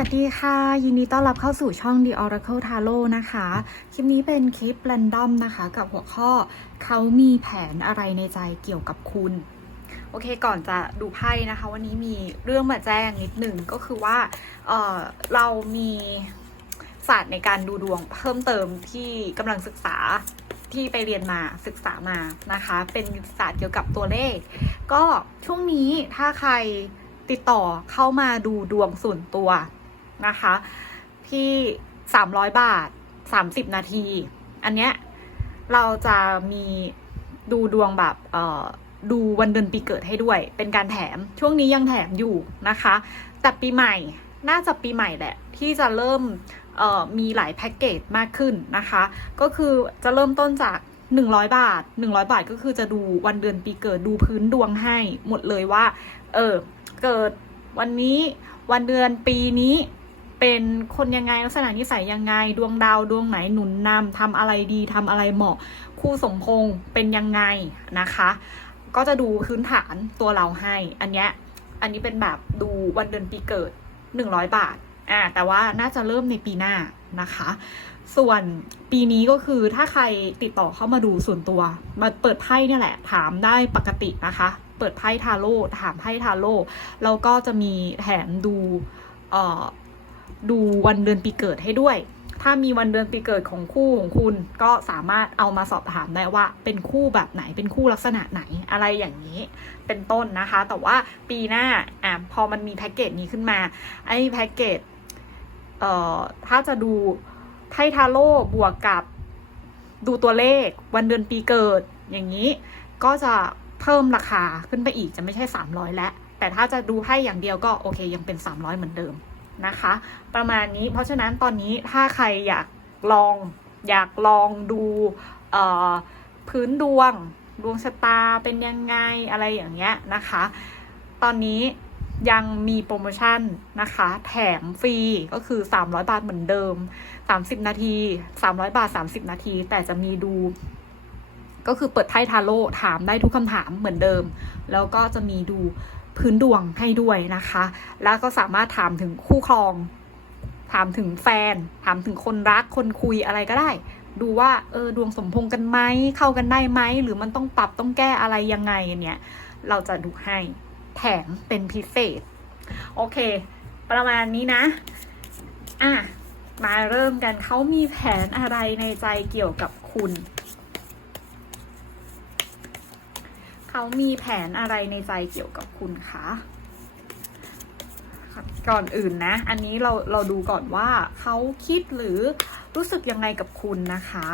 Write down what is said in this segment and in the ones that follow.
วัสดีค่ะ ยินดีต้อนรับเข้าสู่ช่อง The Oracle Tarot นะคะ คลิปนี้เป็นคลิป r รนดอมนะคะ กับหัวข้อเขามีแผนอะไรในใจเกี่ยวกับคุณ โอเคก่อนจะดูไพ่นะคะ วันนี้มีเรื่องมาแจ้งนิดหนึ่งก็คือว่าเออเรามีศาสตร์ในการดูดวงเพิ่มเติมที่กำลังศึกษาที่ไปเรียนมาศึกษามานะคะ เป็นศาสตร์เกี่ยวกับตัวเลข ก็ช่วงนี้ถ้าใครติดต่อเข้ามาดูดวงส่วนตัว นะคะ ที่300บาท30นาที อันเนี้ยเราจะมีดูดวงแบบเอ่อดูวันเดือนปีเกิดให้ด้วย เป็นการแถมช่วงนี้ยังแถมอยู่นะคะ แต่ปีใหม่น่าจะปีใหม่แหละ ที่จะเริ่มเอ่อมีหลายแพ็กเกจมากขึ้นนะคะ ก็คือจะเริ่มต้นจาก 100 บาท 100 บาทก็คือจะดูวันเดือนปีเกิดดูพื้นดวงให้หมดเลยว่า เออ เกิดวันนี้วันเดือนปีนี้ เป็นคนยังไงลักษณะนิสัยยังไง ดวงดาวดวงไหนหนุนนำทำอะไรดีทำอะไรเหมาะ คู่สมพงษ์เป็นยังไงนะคะ ก็จะดูพื้นฐานตัวเราให้ อันเนี้ยอันนี้เป็นแบบดูวันเดือนปีเกิด 100 บาทอ่าแต่ว่าน่าจะเริ่มในปีหน้านะคะ ส่วนปีนี้ก็คือถ้าใครติดต่อเข้ามาดูส่วนตัว มาเปิดไพ่เนี่ยแหละ ถามได้ปกตินะคะ เปิดไพ่ทาโร่ถามไพ่ทาโร่แล้วก็จะมีแถมดูเอ่อ ดูวันเดือนปีเกิดให้ด้วย ถ้ามีวันเดือนปีเกิดของคู่ของคุณ ก็สามารถเอามาสอบถามได้ว่าเป็นคู่แบบไหนเป็นคู่ลักษณะไหนอะไรอย่างนี้ เป็นต้นนะคะ แต่ว่าปีหน้าอะพอมันมีแพ็กเกจนี้ขึ้นมาไอ้แพ็กเกจเอ่อถ้าจะดูไพ่ทาโร่บวกกับดูตัวเลขวันเดือนปีเกิดอย่างนี้ ก็จะเพิ่มราคาขึ้นไปอีกจะไม่ใช่ 300 แล้ว แต่ถ้าจะดูไพ่อย่างเดียวก็โอเคยังเป็น 300 เหมือนเดิม นะคะ ประมาณนี้เพราะฉะนั้นตอนนี้ถ้าใครอยากลองอยากลองดูพื้นดวง ดวงชะตาเป็นยังไงอะไรอย่างเงี้ยนะคะ ตอนนี้ยังมีโปรโมชั่นนะคะ แถมฟรีก็คือ 300 บาทเหมือนเดิม 30 นาที 300 บาท 30 นาที แต่จะมีดู ก็คือเปิดไพ่ทาโร่ถามได้ทุกคำถามเหมือนเดิม แล้วก็จะมีดู พื้นดวงให้ด้วยนะคะ แล้วก็สามารถถามถึงคู่ครอง ถามถึงแฟน ถามถึงคนรักคนคุยอะไรก็ได้ ดูว่าเออดวงสมพงกันไหมเข้ากันได้ไหมหรือมันต้องปรับต้องแก้อะไรยังไงเนี่ยเราจะดูให้แถมเป็นพิเศษ โอเค ประมาณนี้นะ อะ มาเริ่มกันเขามีแผนอะไรในใจเกี่ยวกับคุณ เขามีแผนอะไรในใจเกี่ยวกับคุณคะก่อนอื่นนะ อันนี้เราเราดูก่อนว่าเขาคิดหรือรู้สึกยังไงกับคุณนะคะ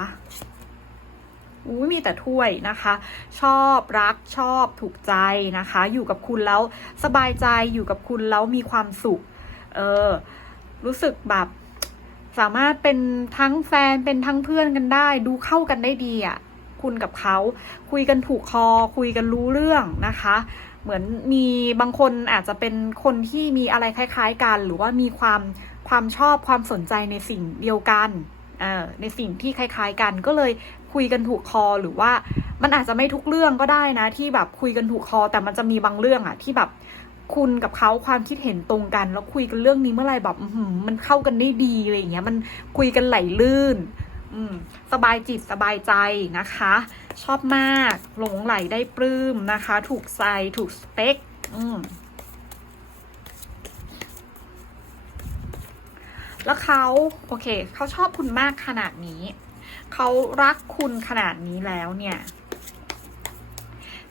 อู้มีแต่ถ้วยนะคะ ชอบรักชอบถูกใจนะคะ อยู่กับคุณแล้วสบายใจอยู่กับคุณแล้วมีความสุข เออ รู้สึกแบบสามารถเป็นทั้งแฟนเป็นทั้งเพื่อนกันได้ ดูเข้ากันได้ดีอะ่ะ คุณกับเขา คุยกันถูกคอ คุยกันรู้เรื่องนะคะ เหมือนมีบางคนอาจจะเป็นคนที่มีอะไรคล้าย ๆ กัน หรือว่ามีความความชอบความสนใจในสิ่งเดียวกันในสิ่งที่คล้าย ๆ กันก็เลยคุยกันถูกคอหรือว่ามันอาจจะไม่ทุกเรื่องก็ได้นะ ที่แบบคุยกันถูกคอ แต่มันจะมีบางเรื่องอะที่แบบคุณกับเขาความคิดเห็นตรงกัน แล้วคุยกันเรื่องนี้เมื่อไหร่แบบมันเข้ากันได้ดีอะไรอย่างเงี้ยมันคุยกันไหลลื่น สบายจิตสบายใจนะคะ ชอบมากหลงไหลได้ปลื้มนะคะ ถูกใจถูกสเปคแล้วเขาโอเคเขาชอบคุณมากขนาดนี้ เขารักคุณขนาดนี้แล้วเนี่ย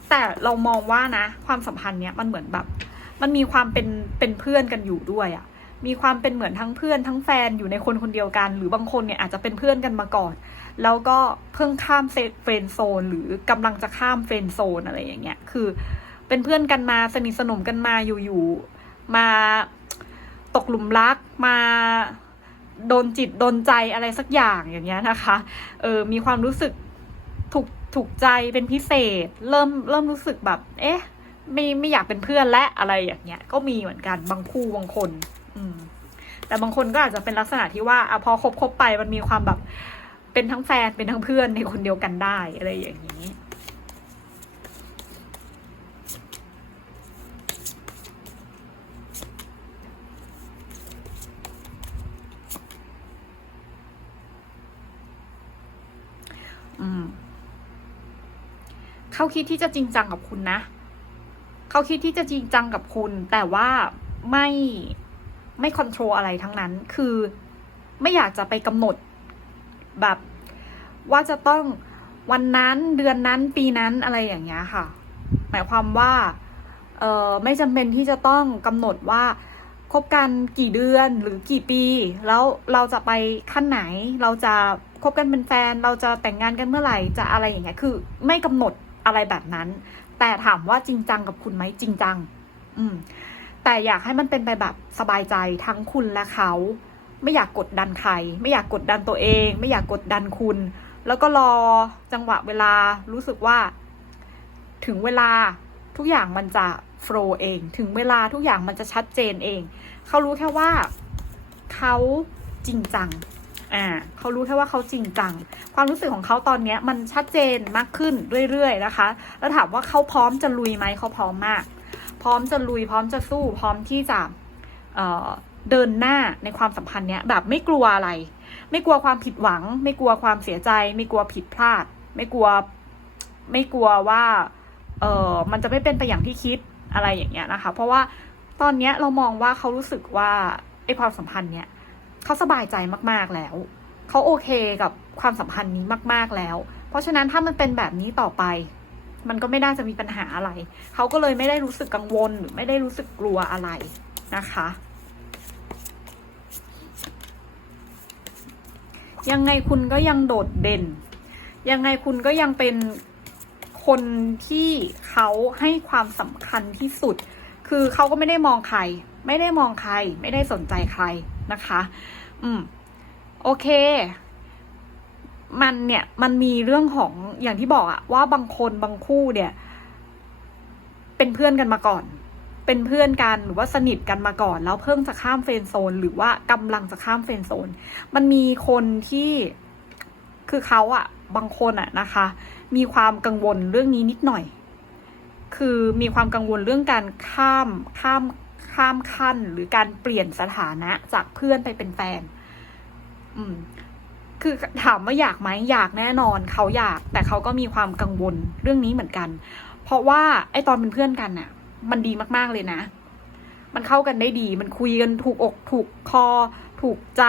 แต่เรามองว่านะ ความสัมพันธ์เนี้ยมันเหมือนแบบ มันมีความเป็นเป็นเพื่อนกันอยู่ด้วยอะ มีความเป็นเหมือนทั้งเพื่อนทั้งแฟนอยู่ในคนคนเดียวกัน หรือบางคนเนี่ยอาจจะเป็นเพื่อนกันมาก่อน แล้วก็เพิ่งข้ามเฟรนด์โซน หรือกำลังจะข้ามเฟรนด์โซนอะไรอย่างเงี้ยคือ เป็นเพื่อนกันมาสนิทสนมกันมาอยู่ๆมาตกหลุมรักมาโดนจิตโดนใจอะไรสักอย่างอย่างเงี้ยนะคะเออมีความรู้สึกถูกถูกใจเป็นพิเศษ เริ่มเริ่มรู้สึกแบบ เอ๊ะ ไม่ไม่อยากเป็นเพื่อนและอะไรอย่างเงี้ยก็มีเหมือนกันบางคู่บางคน แต่บางคนก็อาจจะเป็นลักษณะที่ว่าอพอคบคบไปมันมีความแบบเป็นทั้งแฟนเป็นทั้งเพื่อนในคนเดียวกันได้อะไรอย่างนี้เขาคิดที่จะจริงจังกับคุณนะ เขาคิดที่จะจริงจังกับคุณ แต่ว่าไม่ ไม่คอนโทรลอะไรทั้งนั้น คือไม่อยากจะไปกำหนดแบบว่าจะต้องวันนั้นเดือนนั้นปีนั้นอะไรอย่างเงี้ยค่ะ หมายความว่าเออไม่จำเป็นที่จะต้องกำหนดว่าคบกันกี่เดือนหรือกี่ปี แล้วเราจะไปขั้นไหน เราจะคบกันเป็นแฟน เราจะแต่งงานกันเมื่อไหร่จะอะไรอย่างเงี้ย คือไม่กำหนดอะไรแบบนั้น แต่ถามว่าจริงจังกับคุณไหมจริงจัง อืม แต่อยากให้มันเป็นไปแบบสบายใจทั้งคุณและเขา ไม่อยากกดดันใคร ไม่อยากกดดันตัวเอง ไม่อยากกดดันคุณ แล้วก็รอจังหวะเวลารู้สึกว่า ถึงเวลาทุกอย่างมันจะโฟล์เอง ถึงเวลาทุกอย่างมันจะชัดเจนเอง เขารู้แค่ว่าเขาจริงจัง อ่า เขารู้แค่ว่าเขาจริงจัง ความรู้สึกของเขาตอนเนี้ยมันชัดเจนมากขึ้นเรื่อยๆนะคะ แล้วถามว่าเขาพร้อมจะลุยไหมเขาพร้อมมาก พร้อมจะลุย พร้อมจะสู้ พร้อมที่จะเเดินหน้าในความสัมพันธ์เนี้ยแบบไม่กลัวอะไร ไม่กลัวความผิดหวัง ไม่กลัวความเสียใจ ไม่กลัวผิดพลาด ไม่กลัว ไม่กลัวว่า เออมันจะไม่เป็นไปอย่างที่คิดอะไรอย่างเงี้ยนะคะ เพราะว่าตอนเนี้ยเรามองว่าเขารู้สึกว่าไอ้ความสัมพันธ์เนี้ยเขาสบายใจมากๆแล้วเขาโอเคกับความสัมพันธ์นี้มาก ๆแล้ว เพราะฉะนั้นถ้ามันเป็นแบบนี้ต่อไป มันก็ไม่น่าจะมีปัญหาอะไร เขาก็เลยไม่ได้รู้สึกกังวลหรือไม่ได้รู้สึกกลัวอะไรนะคะ ยังไงคุณก็ยังโดดเด่น ยังไงคุณก็ยังเป็นคนที่เขาให้ความสำคัญที่สุด คือเขาก็ไม่ได้มองใคร ไม่ได้มองใคร ไม่ได้สนใจใครนะคะ อืม โอเค มันเนี่ยมันมีเรื่องของอย่างที่บอกอะว่าบางคนบางคู่เนี่ย เป็นเพื่อนกันมาก่อน เป็นเพื่อนกันหรือว่าสนิทกันมาก่อน แล้วเพิ่งจะข้ามเฟรนด์โซน หรือว่ากำลังจะข้ามเฟรนด์โซน มันมีคนที่คือเขาอะบางคนอะนะคะ มีความกังวลเรื่องนี้นิดหน่อย คือมีความกังวลเรื่องการข้ามข้ามข้ามขั้น หรือการเปลี่ยนสถานะจากเพื่อนไปเป็นแฟน อืม คือถามว่าอยากไหมอยากแน่นอนเขาอยาก แต่เขาก็มีความกังวลเรื่องนี้เหมือนกัน เพราะว่าไอตอนเป็นเพื่อนกันน่ะ มันดีมากๆเลยนะ มันเข้ากันได้ดี มันคุยกันถูกอกถูกคอ ถูกใจ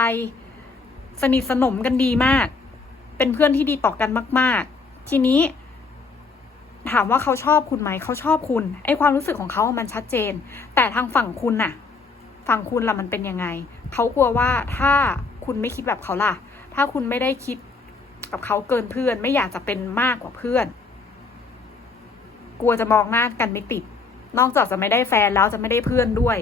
สนิทสนมกันดีมาก เป็นเพื่อนที่ดีต่อกันมาก ๆ ทีนี้ ถามว่าเขาชอบคุณไหมเขาชอบคุณไอความรู้สึกของเขามันชัดเจน แต่ทางฝั่งคุณน่ะ ฝั่งคุณล่ะมันเป็นยังไงเขากลัวว่าถ้าคุณไม่คิดแบบเขาล่ะ ถ้าคุณไม่ได้คิดกับเขาเกินเพื่อน ไม่อยากจะเป็นมากกว่าเพื่อน กลัวจะมองหน้ากันไม่ติด นอกจากจะไม่ได้แฟนแล้วจะไม่ได้เพื่อนด้วย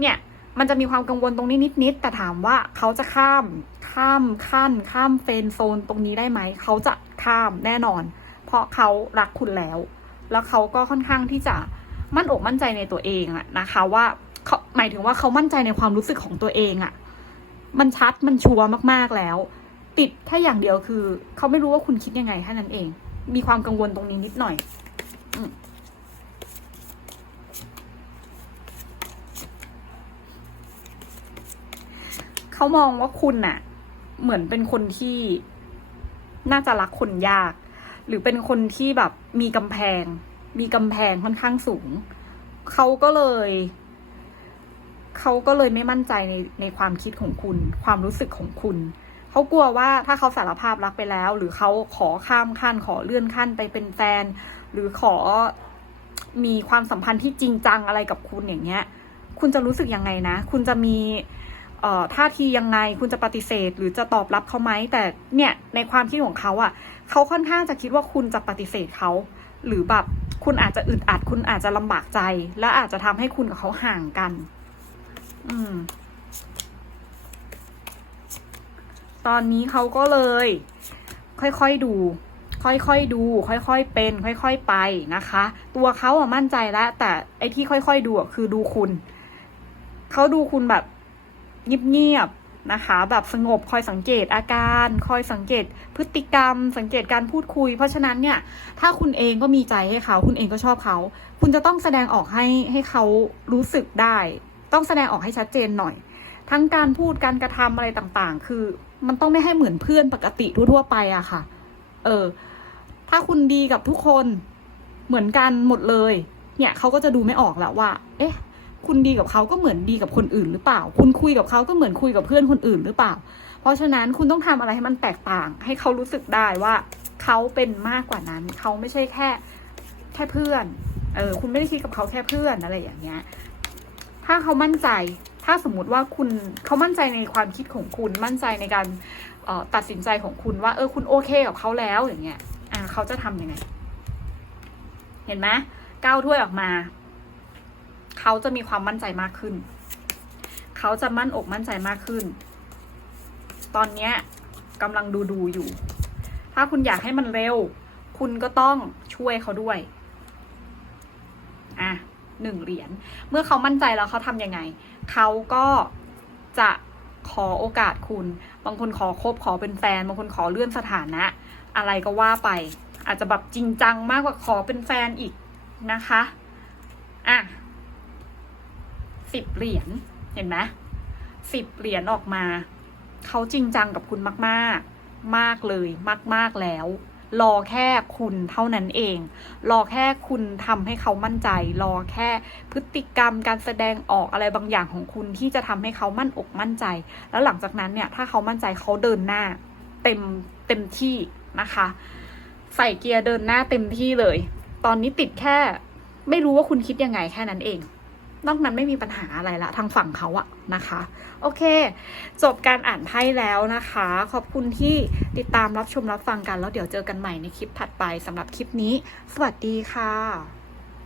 เนี่ย มันจะมีความกังวลตรงนี้นิดๆแต่ถามว่าเขาจะข้าม ข้ามขั้น ข้ามเฟนโซนตรงนี้ได้ไหม เขาจะข้ามแน่นอน เพราะเขารักคุณแล้ว แล้วเขาก็ค่อนข้างที่จะมั่นอกมั่นใจในตัวเองอะนะคะ ว่าเขาหมายถึงว่าเขามั่นใจในความรู้สึกของตัวเองอะมันชัดมันชัวร์มากๆแล้ว ติดแค่อย่างเดียวคือ เขาไม่รู้ว่าคุณคิดยังไงแค่นั้นเอง มีความกังวลตรงนี้นิดหน่อยอเขามองว่าคุณน่ะ เหมือนเป็นคนที่น่าจะรักคนยาก หรือเป็นคนที่แบบมีกำแพง มีกำแพงค่อนข้างสูง เขาก็เลยเขาก็เลยไม่มั่นใจในในความคิดของคุณ ความรู้สึกของคุณ เขากลัวว่าถ้าเขาสารภาพรักไปแล้ว หรือเขาขอข้ามขั้นขอเลื่อนขั้นไปเป็นแฟน หรือขอมีความสัมพันธ์ที่จริงจังอะไรกับคุณอย่างเงี้ย คุณจะรู้สึกยังไงนะ คุณจะมีเอ่อท่าทียังไงคุณจะปฏิเสธ หรือจะตอบรับเขาไหมแต่เนี่ยในความคิดของเขาอะ่ะเขาค่อนข้างจะคิดว่าคุณจะปฏิเสธเขาหรือแบบคุณอาจจะอึดอัด คุณอาจจะลำบากใจ และอาจจะทำให้คุณกับเขาห่างกัน อืม ตอนนี้เขาก็เลย ค่อยๆดู ค่อยๆดู ค่อยๆเป็น ค่อย ๆไปนะคะ ตัวเขาอะมั่นใจแล้ว แต่ไอ้ที่ค่อย ๆ ดูอะคือดูคุณเขาดูคุณแบบเงียบๆนะคะ แบบสงบคอยสังเกตอาการ คอยสังเกตพฤติกรรม สังเกตการพูดคุย เพราะฉะนั้นเนี่ย ถ้าคุณเองก็มีใจให้เขา คุณเองก็ชอบเขา คุณจะต้องแสดงออกให้ให้เขารู้สึกได้ ต้องแสดงออกให้ชัดเจนหน่อย ทั้งการพูดการกระทำอะไรต่างๆ คือ มันต้องไม่ให้เหมือนเพื่อนปกติทั่วๆไปอะค่ะ เออ ถ้าคุณดีกับทุกคนเหมือนกันหมดเลย เนี่ยเขาก็จะดูไม่ออกแล้วว่า เอ๊ะ คุณดีกับเขาก็เหมือนดีกับคนอื่นหรือเปล่า คุณคุยกับเขาก็เหมือนคุยกับเพื่อนคนอื่นหรือเปล่า เพราะฉะนั้นคุณต้องทำอะไรให้มันแตกต่าง ให้เขารู้สึกได้ว่าเขาเป็นมากกว่านั้น เขาไม่ใช่แค่แค่เพื่อน เออ คุณไม่ได้คิดกับเขาแค่เพื่อนอะไรอย่างเงี้ย ถ้าเขามั่นใจ ถ้าสมมุติว่าคุณเขามั่นใจในความคิดของคุณมั่นใจในการตัดสินใจของคุณว่า เออคุณโอเคกับเขาแล้วอย่างเงี้ยอ่าเขาจะทำยังไง เห็นไหมก้าวถ้วยออกมา เขาจะมีความมั่นใจมากขึ้น เขาจะมั่นอกมั่นใจมากขึ้น ตอนเนี้ยกำลังดูดูอยู่ ถ้าคุณอยากให้มันเร็ว คุณก็ต้องช่วยเขาด้วย อะหนึ่งเหรียญ เมื่อเขามั่นใจแล้วเขาทำยังไง เขาก็จะขอโอกาสคุณ บางคนขอคบขอเป็นแฟน บางคนขอเลื่อนสถานะ อะไรก็ว่าไป อาจจะแบบจริงจังมากกว่าขอเป็นแฟนอีกนะคะ อะสิบเหรียญ เห็นไหมสิบเหรียญออกมา เขาจริงจังกับคุณมาก ๆ มากเลย มาก ๆ แล้ว รอแค่คุณเท่านั้นเอง รอแค่คุณทำให้เขามั่นใจ รอแค่พฤติกรรมการแสดงออกอะไรบางอย่างของคุณที่จะทำให้เขามั่นอกมั่นใจ แล้วหลังจากนั้นเนี่ยถ้าเขามั่นใจเขาเดินหน้า เต็มเต็มที่นะคะ ใส่เกียร์เดินหน้าเต็มที่เลย ตอนนี้ติดแค่ ไม่รู้ว่าคุณคิดยังไงแค่นั้นเอง นอกนั้นไม่มีปัญหาอะไรละทางฝั่งเขาอะนะคะ โอเค จบการอ่านไพ่แล้วนะคะ ขอบคุณที่ติดตามรับชมรับฟังกัน แล้วเดี๋ยวเจอกันใหม่ในคลิปถัดไปสำหรับคลิปนี้ สวัสดีค่ะ